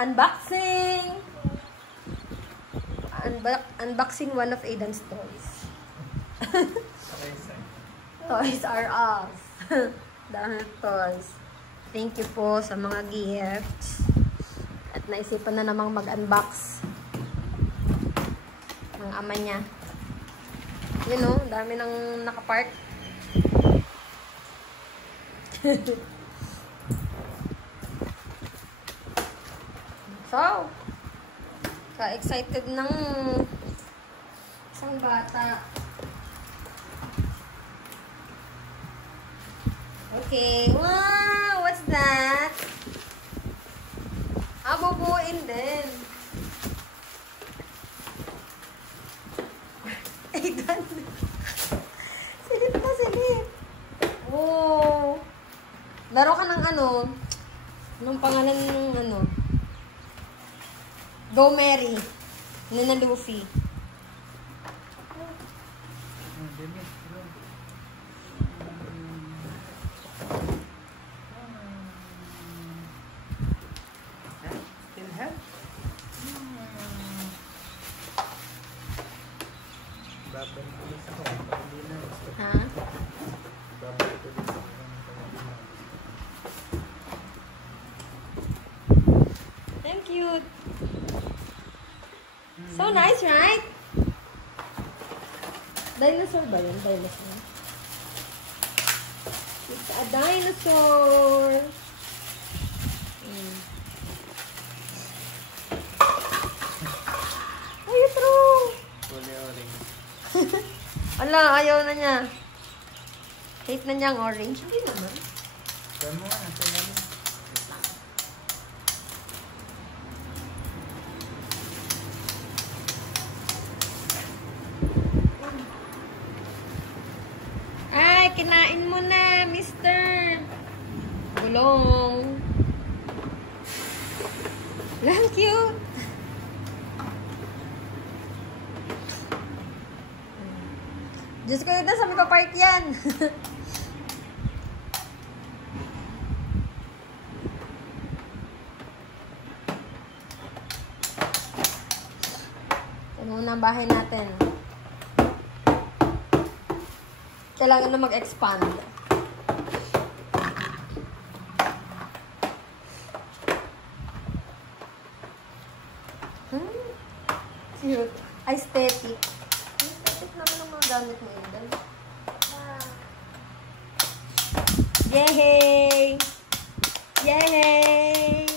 Unboxing! Unboxing one of Aidan's toys. Toys are us. Dahil toys. Thank you po sa mga gifts. At naisipan na namang mag-unbox ng ama niya. Yun o, dami nang nakapark. So, ka-excited ng isang bata. Okay. Wow! What's that? Bubuin din. Aidan. Silip na silip. Oh. Laro ka ng ano? Anong pangalan ng ano? Go Mary. Nina Luffy. Ha? Thank you. So nice, right? Dinosaur ba yun? Dinosaur. It's a dinosaur. Ay, you throw. Ala, ayaw na niya. Hate na niya ang orange. Hindi naman. Ay, kinain mo na, mister. Gulong. Lang cute. Diyos ko yun na, sabi ko park yan. Ito muna ang bahay natin. Kailangan na mag-expand. Cute. Aesthetic. Aesthetic naman ang mga gamit mo yun. Yay! Yay!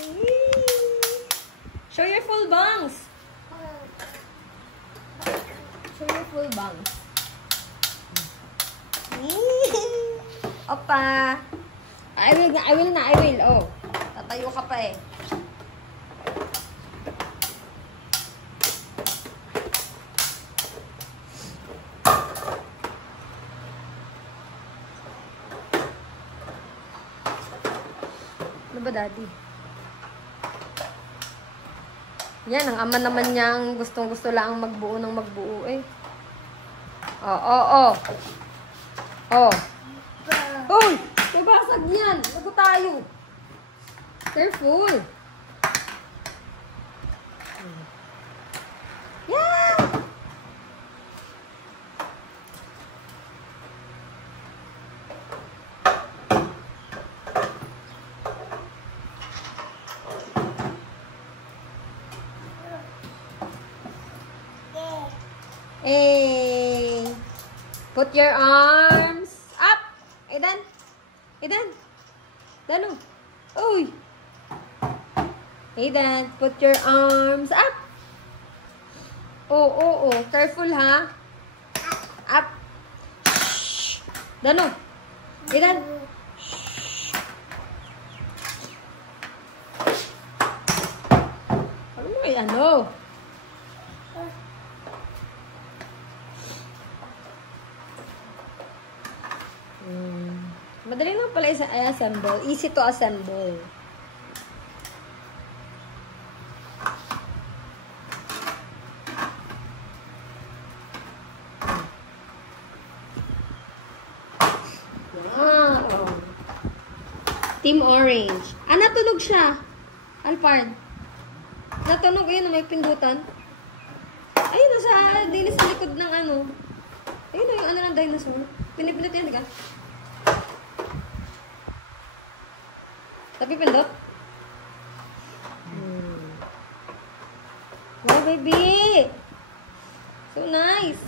Show your full bangs. Show your full bangs. Opa! I will. Oh, tatayo ka pa eh. Ano ba, Daddy? Yan, ang ama naman niyang gustong-gusto lang magbuo ng magbuo eh. Oh. Uy! Nabasag yan! Lago tayo! Careful! Yeah! Hey! Put your arms up! Aidan! Dano! Uy! Aidan, put your arms up! Oh. Careful, ha? Up! Shh! Dano! Aidan! Shh! Ano mo yan, ano? Madali lang pala i-assemble. Easy to assemble. Wow! Team Orange. Ah, natulog siya. Alpard. Natunog ayun, may pindutan. Ayun, nasa dilis sa likod ng ano. Ayun na yung ano ng dinosaur. Pinipindot yan, diga? Tapi pindot? Wow, baby! So nice!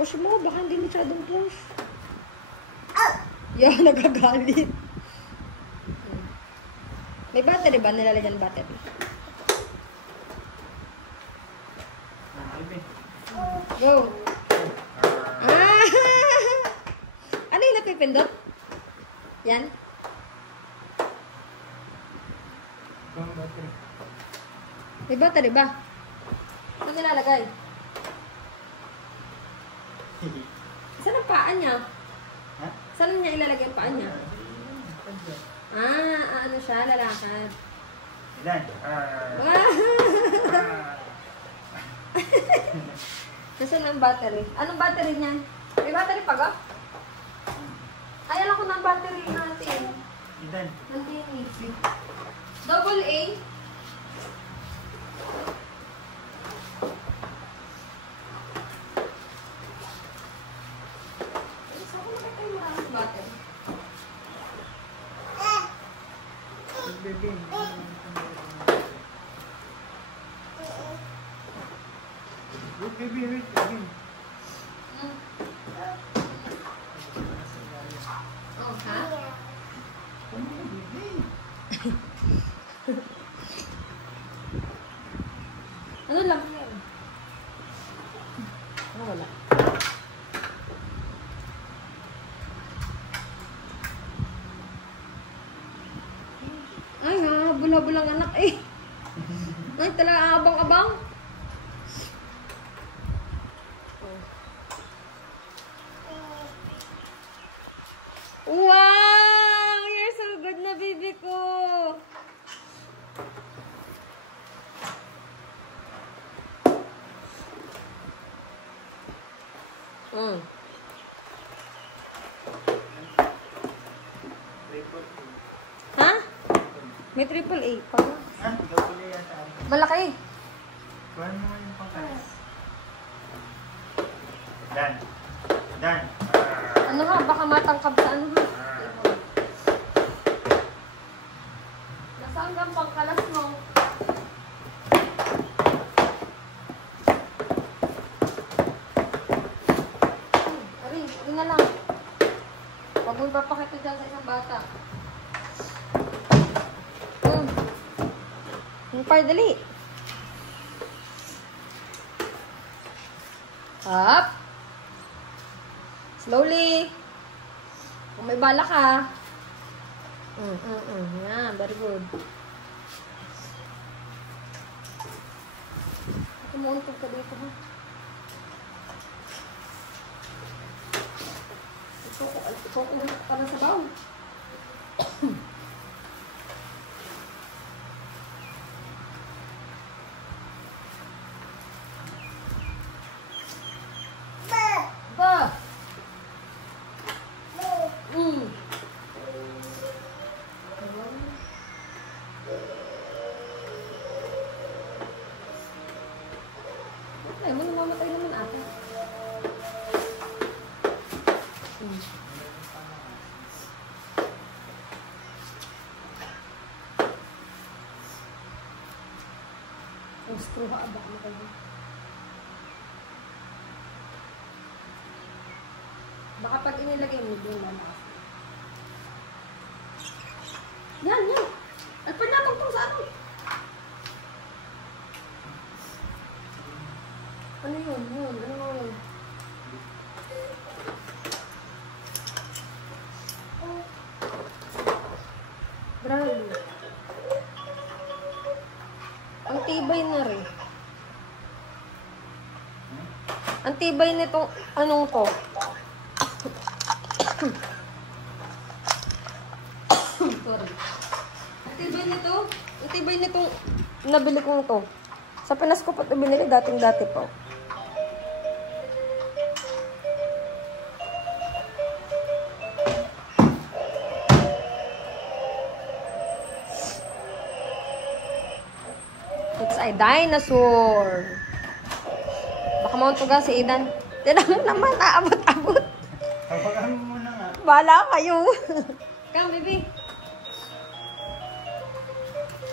Push mo, baka hindi masyadong push. Yeah, nagagalit. May battery ba? Nilalagyan ng battery. Go! Ah! Ano yung napipindot? Yan? May battery ba? Ano nilalagay? Saan ang paa niya? Saan niya ilalagay ang paa niya? Ano siya? Lalakad. Ilan? Nasaan ang battery? Anong battery niyan? May battery pa ga? Ay, alam ko ng battery natin. Ilan? Nandiyan Double A. Saan ko nakita yung maraming battery? Baby. Wait, baby, wait, baby. Oh, ha? Ano lang yan? Ano wala? Ay, habol-habol ang anak eh. Ay, talaga abang-abang. Wow! You're so good na, baby ko! Ha? May triple A pa. Double A yata. Malaki. Kuhan mo yung pangkalas. Dan. Dan. Ano ha? Baka matangkab sa ano ha? Nasaan kang pangkalas mo? Ari na lang. Huwag mo ipapakita dyan sa isang bata. Par, dali. Up. Slowly. Kung may bala ka. Yeah, very good. Tumuntog ka dito ha. Ito ko para sa baw. Ba. Ay, mamamatay naman ata. Gusto ka ba ano kayo? Baka pag inilagay mo doon malakas. Yan, yan. At pwede naman itong sa ano. Ano yun? Yun. Ano yun? Grabe. Ang tibay na rin. Ang tibay nitong anong to. Sorry. Ang tibay nitong nabili kong to. Sa Pinas ko pa ito binili, dating-dati pa. Ay, dinosaur. Baka mauntuga si Idan. Tinan mo naman, aabot-abot. Hawakan mo muna nga. Bahala kayo. Come, baby.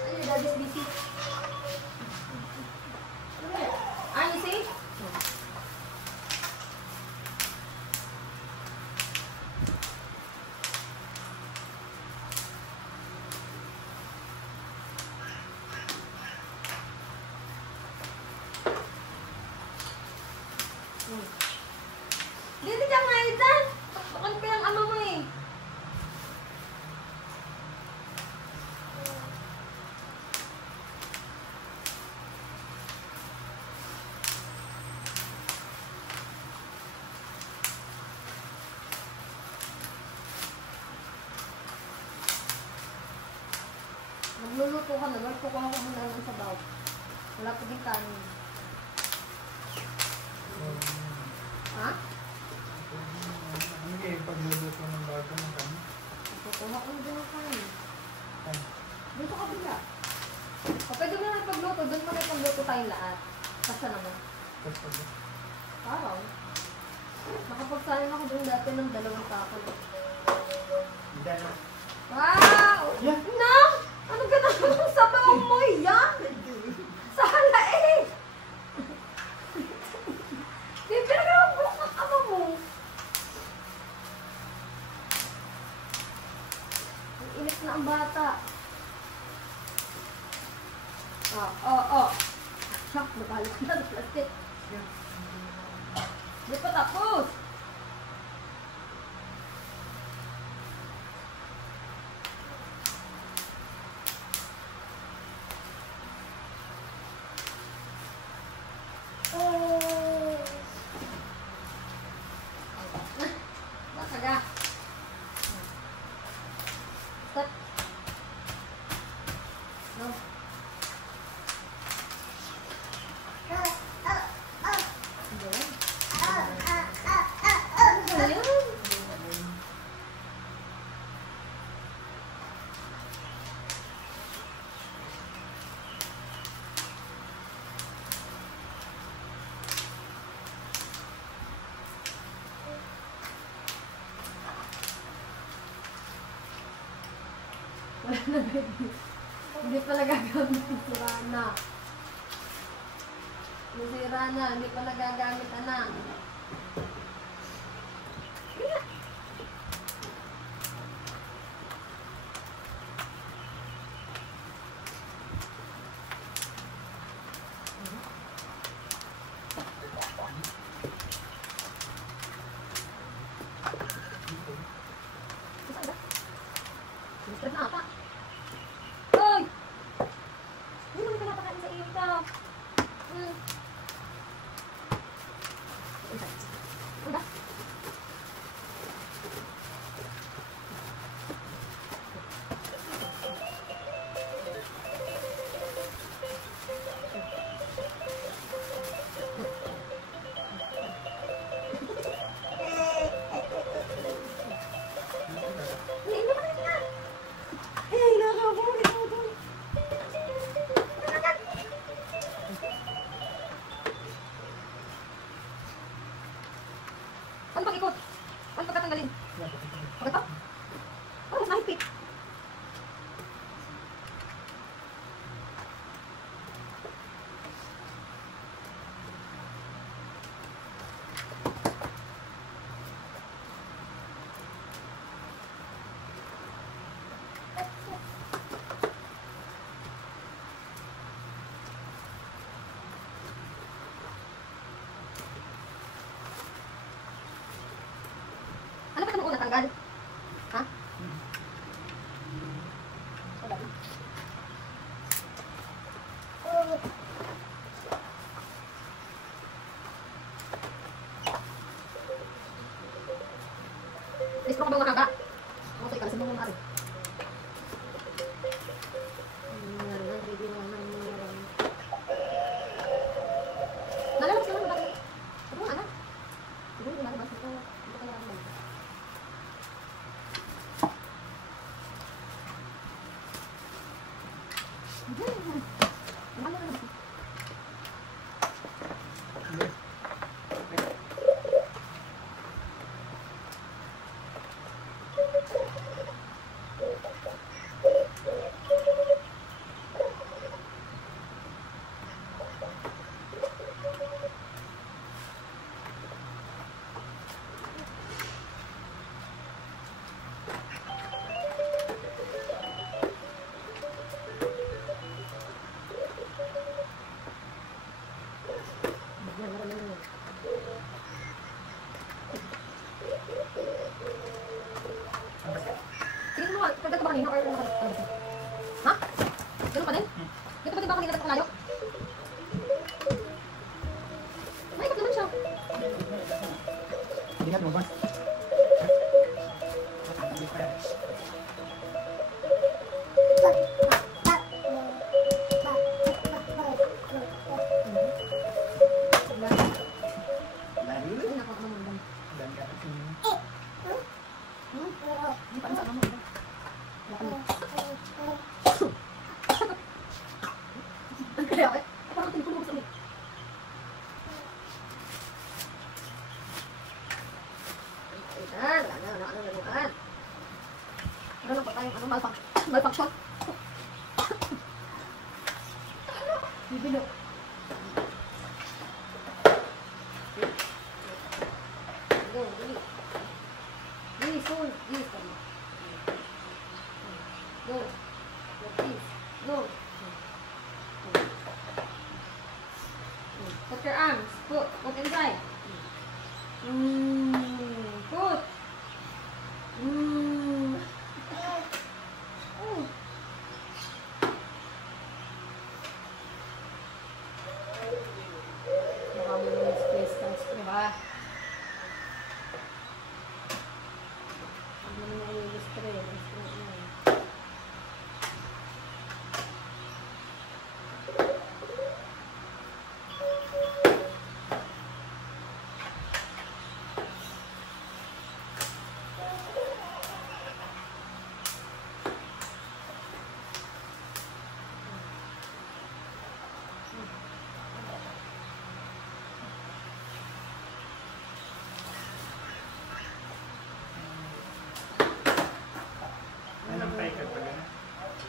Ano, daddy's busy. Ah, you see? Dito ka nga, Idan. Takpakan pa yung ama mo eh. Magluluto ka na. Kukuha ko muna ng sabaw. Wala pa din kanin. Ha? Ano kayo pagluluto ng bago ng kami? Kukuha ko din ng kanin. Dito ka bila. O pwede mo na pagluto. Doon mo na pagluto tayong lahat. Basta naman. Parang. Nakapagsayin ako doon dati ng 2 takot. Dan. Wow! Yeah. No! Ano ganun ang sabaw mo yan? Sala eh! Di, pinagawang bulak ng ama mo. Ang init na ang bata. Oh. Shock, nabalik na ng plastic. Di pa tapos. Bakaga. Stop. No. Ano ba yan? Wala na, baby. Hindi pa nagagamit yung sira na. Yung sira na, hindi pa nagagamit, anak. Gusto na ata. Hoy! Hindi mo pinapakain sa iyo ito. Ano ba? Ano bang ikot? Ano bang tatanggalin? Okay pa? Oh, mas nahipit. Ano ba ito mo natanggal? Ha? Wala. Gusto ko ba mahaba? Ako sa ikalasin mo muna rin. Nalalabas naman ba? Ito nga anak. Siguro nalalabas ito. Ito kaya naman. Ano Hindi mo ba? Malfunction. Bibilo. Go, dali. Dali, soon. Yes, come on. Go. Go, please. Go. Put your arms. Put inside. Put.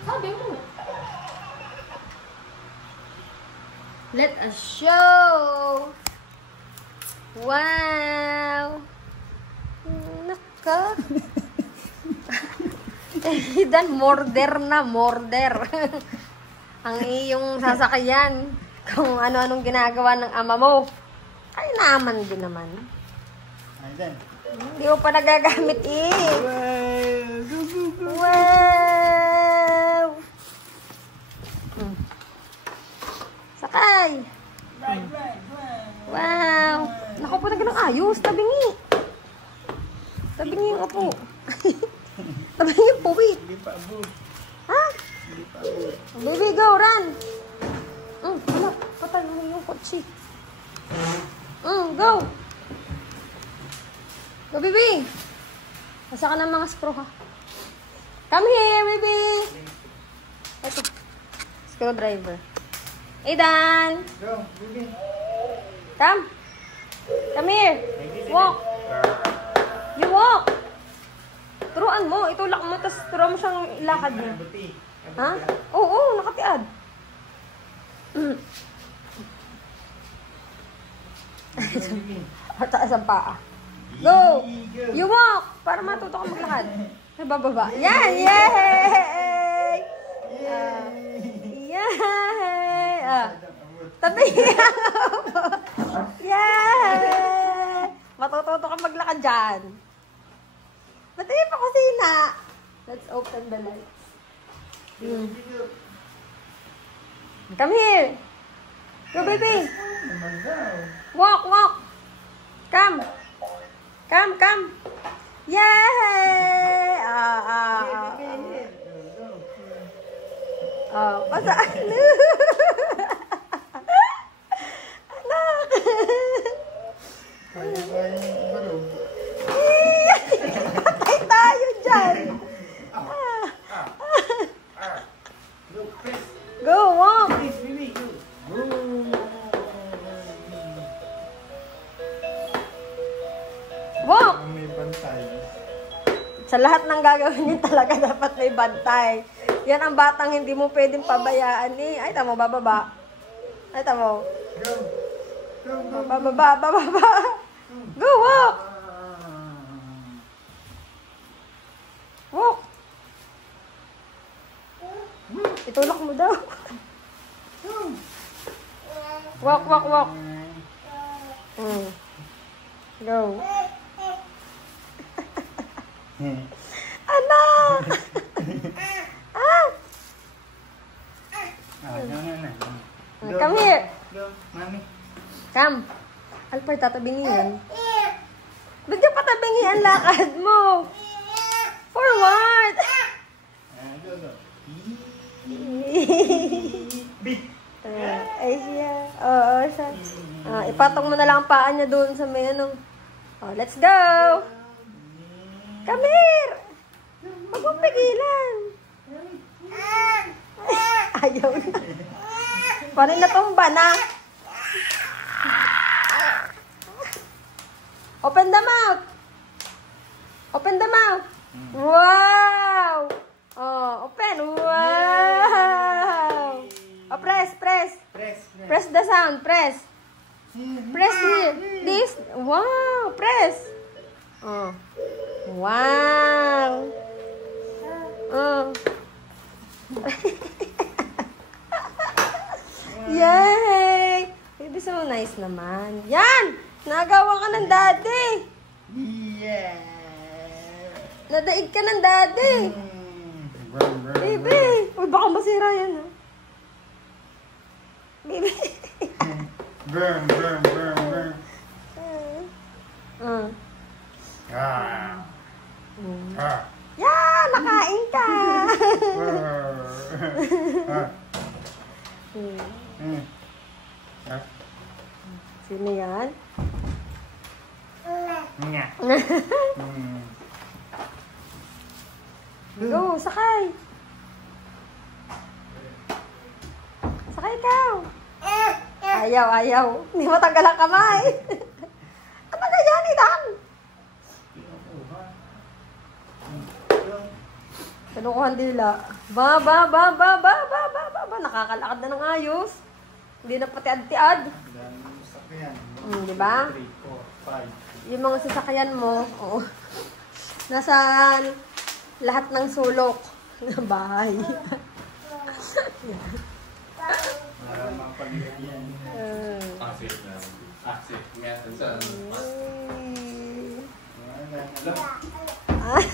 Sabi mo. Let us show. Wow. Naka. Dan morder na morder. Ang iyong sasakyan. Kung ano-anong ginagawa ng ama mo. Ay naman din naman. Ay, then. Hindi mo pa nagagamit Wow! Sakay! Wow! Naku po na ganang ayos. Tabingi. Tabingi yung apo. Tabingi yung puwi. Hindi pa abot. Ha? Hindi pa abot. Baby, go, run! Wala. Patal mo yung kotse. Go! Go, baby! Nasa ka ng mga screw, ha? Come here, baby! Ito. Screwdriver. Aidan! Go, baby. Come! Come here! Walk! You walk! Turuan mo. Itulak mo, tapos turuan mo siyang ilakad mo. Ha? Oo, nakatiad. Taas ang paa. Go! You walk! Para matuto ka maglakad. Nabababa. Yan! Yay! Yay! Tabi! Yay! Matututo ka maglakad dyan. Ba't hindi pa kusina? Let's open the lights. Come here! Go, baby! Walk, walk! Come! Come, come! Yay! Pasaan? Anak! Patay tayo dyan! Go, walk! Walk! May bantay. Sa lahat ng gagawin niyo talaga dapat may bantay. Yan ang batang hindi mo pwedeng pabayaan eh. Ay, tamo, bababa. Ay, tamo. Go. Go, go. Bababa, bababa. Go, walk! Walk! Itulak mo daw. Walk, walk, walk. Go. Anak! Come here. Go, mami. Come. Alper, tatabingin yan. Ba't yung patabingi ang lakad mo? Forward! Go, go. Ay siya. Oo, siya. Ipatong mo na lang ang paa niya doon sa may ano. Oh, let's go! Come here! Huwag mong pigilan. Ayaw na. Paano natumba na? Open the mouth! Open the mouth! Wow! Oh, open! Wow! Oh, press, press! Press the sound, press! Press here! This! Wow! Press! Oh. Wow! Oh. Yay! Baby, so nice naman. Yan! Nagawa ka ng daddy! Yeah! Nadaig ka ng daddy! Baby! Uy, baka masira yan, ha? Baby! Burn, burn, burn, burn. Ah. Ah. Yan! Nakain ka! Sino yan? Nga. Go, sakay! Sakay ka! Ayaw, ayaw. Hindi mo tanggal ang kamay. Ano ganyan, Idan? Kinukuhan dila. Ba. Nakakalakad na ng ayos. Hindi na pati ad-tiad. Di ba? 3, 4, 5. Yung mga sasakyan mo, oh, nasa lahat ng sulok ng bahay. Mga pamilya yan. Acid na. Acid. Meron sa Ay.